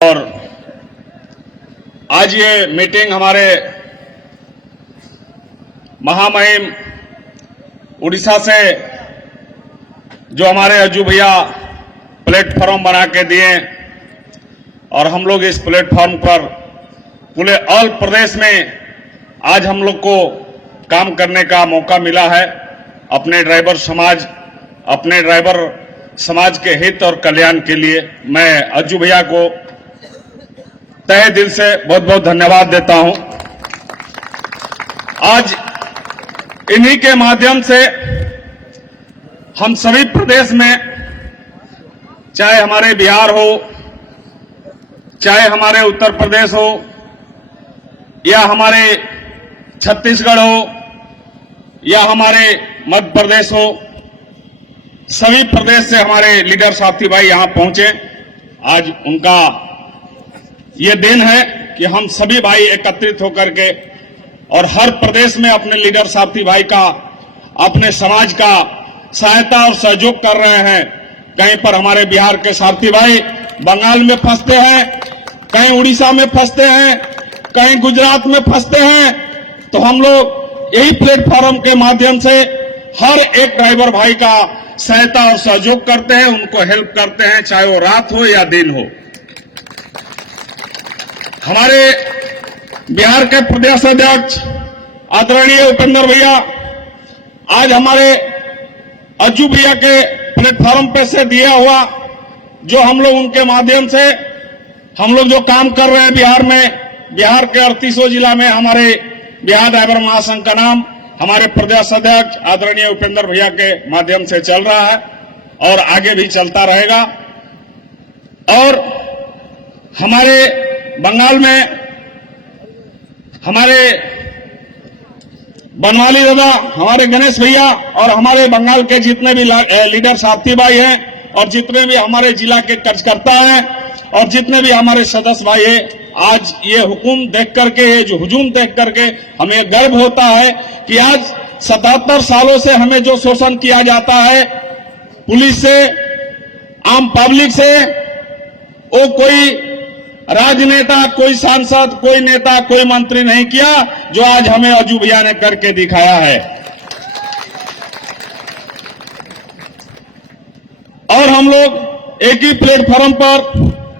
और आज ये मीटिंग हमारे महामहिम उड़ीसा से जो हमारे अज्जू भैया प्लेटफॉर्म बना के दिए और हम लोग इस प्लेटफॉर्म पर पूरे ऑल प्रदेश में आज हम लोग को काम करने का मौका मिला है। अपने ड्राइवर समाज के हित और कल्याण के लिए मैं अज्जू भैया को तहे दिल से बहुत बहुत धन्यवाद देता हूं। आज इन्हीं के माध्यम से हम सभी प्रदेश में, चाहे हमारे बिहार हो, चाहे हमारे उत्तर प्रदेश हो या हमारे छत्तीसगढ़ हो या हमारे मध्य प्रदेश हो, सभी प्रदेश से हमारे लीडर साथी भाई यहां पहुंचे। आज उनका ये दिन है कि हम सभी भाई एकत्रित होकर के और हर प्रदेश में अपने लीडर साथी भाई का, अपने समाज का सहायता और सहयोग कर रहे हैं। कहीं पर हमारे बिहार के साथी भाई बंगाल में फंसते हैं, कहीं उड़ीसा में फंसते हैं, कहीं गुजरात में फंसते हैं, तो हम लोग यही प्लेटफॉर्म के माध्यम से हर एक ड्राइवर भाई का सहायता और सहयोग करते हैं, उनको हेल्प करते हैं, चाहे वो रात हो या दिन हो। हमारे बिहार के प्रदेश अध्यक्ष आदरणीय उपेंद्र भैया आज हमारे अज्जू भैया के प्लेटफॉर्म पे से दिया हुआ जो हम लोग उनके माध्यम से हम लोग जो काम कर रहे हैं बिहार में, बिहार के 38 जिला में हमारे बिहार ड्राइवर महासंघ का नाम हमारे प्रदेश अध्यक्ष आदरणीय उपेंद्र भैया के माध्यम से चल रहा है और आगे भी चलता रहेगा। और हमारे बंगाल में हमारे बनवाली दादा, हमारे गणेश भैया और हमारे बंगाल के जितने भी लीडर साथी भाई हैं और जितने भी हमारे जिला के कार्यकर्ता हैं और जितने भी हमारे सदस्य भाई हैं, आज ये हुकुम देख करके, ये जो हुजूम देख करके हमें गर्व होता है कि आज 77 सालों से हमें जो शोषण किया जाता है पुलिस से, आम पब्लिक से, वो कोई राजनेता, कोई सांसद, कोई नेता, कोई मंत्री नहीं किया, जो आज हमें अज्जू भैया ने करके दिखाया है। और हम लोग एक ही प्लेटफॉर्म पर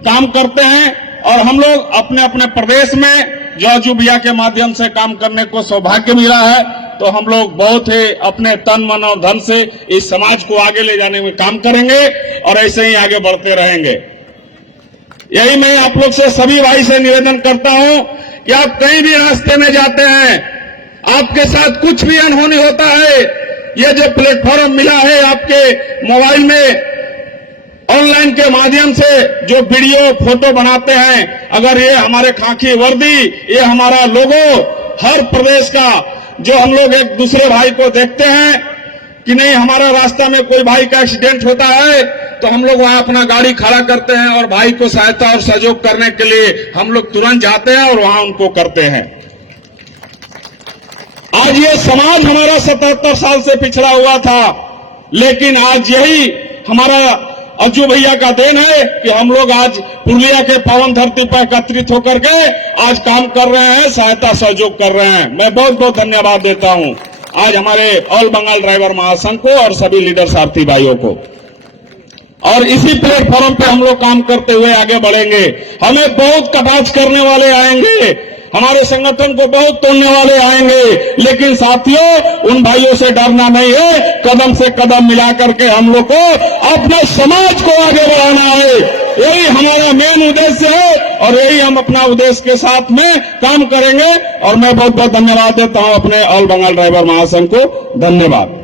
काम करते हैं और हम लोग अपने अपने प्रदेश में जो अज्जू भैया के माध्यम से काम करने को सौभाग्य मिला है, तो हम लोग बहुत ही अपने तन मन और धन से इस समाज को आगे ले जाने में काम करेंगे और ऐसे ही आगे बढ़ते रहेंगे। यही मैं आप लोग से, सभी भाई से निवेदन करता हूं कि आप कहीं भी रास्ते में जाते हैं, आपके साथ कुछ भी अनहोनी होता है, ये जो प्लेटफॉर्म मिला है आपके मोबाइल में ऑनलाइन के माध्यम से जो वीडियो फोटो बनाते हैं, अगर ये हमारे खाकी वर्दी, ये हमारा लोगो, हर प्रदेश का जो हम लोग एक दूसरे भाई को देखते हैं कि नहीं, हमारा रास्ता में कोई भाई का एक्सीडेंट होता है तो हम लोग वहां अपना गाड़ी खड़ा करते हैं और भाई को सहायता और सहयोग करने के लिए हम लोग तुरंत जाते हैं और वहां उनको करते हैं। आज ये समाज हमारा 77 साल से पिछड़ा हुआ था, लेकिन आज यही हमारा अज्जू भैया का देन है कि हम लोग आज पुरुलिया के पावन धरती पर एकत्रित होकर के आज काम कर रहे हैं, सहायता सहयोग कर रहे हैं। मैं बहुत बहुत धन्यवाद देता हूं आज हमारे ऑल बंगाल ड्राइवर महासंघ को और सभी लीडर साथी भाइयों को। और इसी प्लेटफॉर्म पे हम लोग काम करते हुए आगे बढ़ेंगे। हमें बहुत कटाक्ष करने वाले आएंगे, हमारे संगठन को बहुत तोड़ने वाले आएंगे, लेकिन साथियों उन भाइयों से डरना नहीं है। कदम से कदम मिला करके हम लोग को अपने समाज को आगे बढ़ाना है, यही हमारा मेन उद्देश्य है और यही हम अपना उद्देश्य के साथ में काम करेंगे। और मैं बहुत बहुत धन्यवाद देता हूं अपने ऑल बंगाल ड्राइवर महासंघ को। धन्यवाद।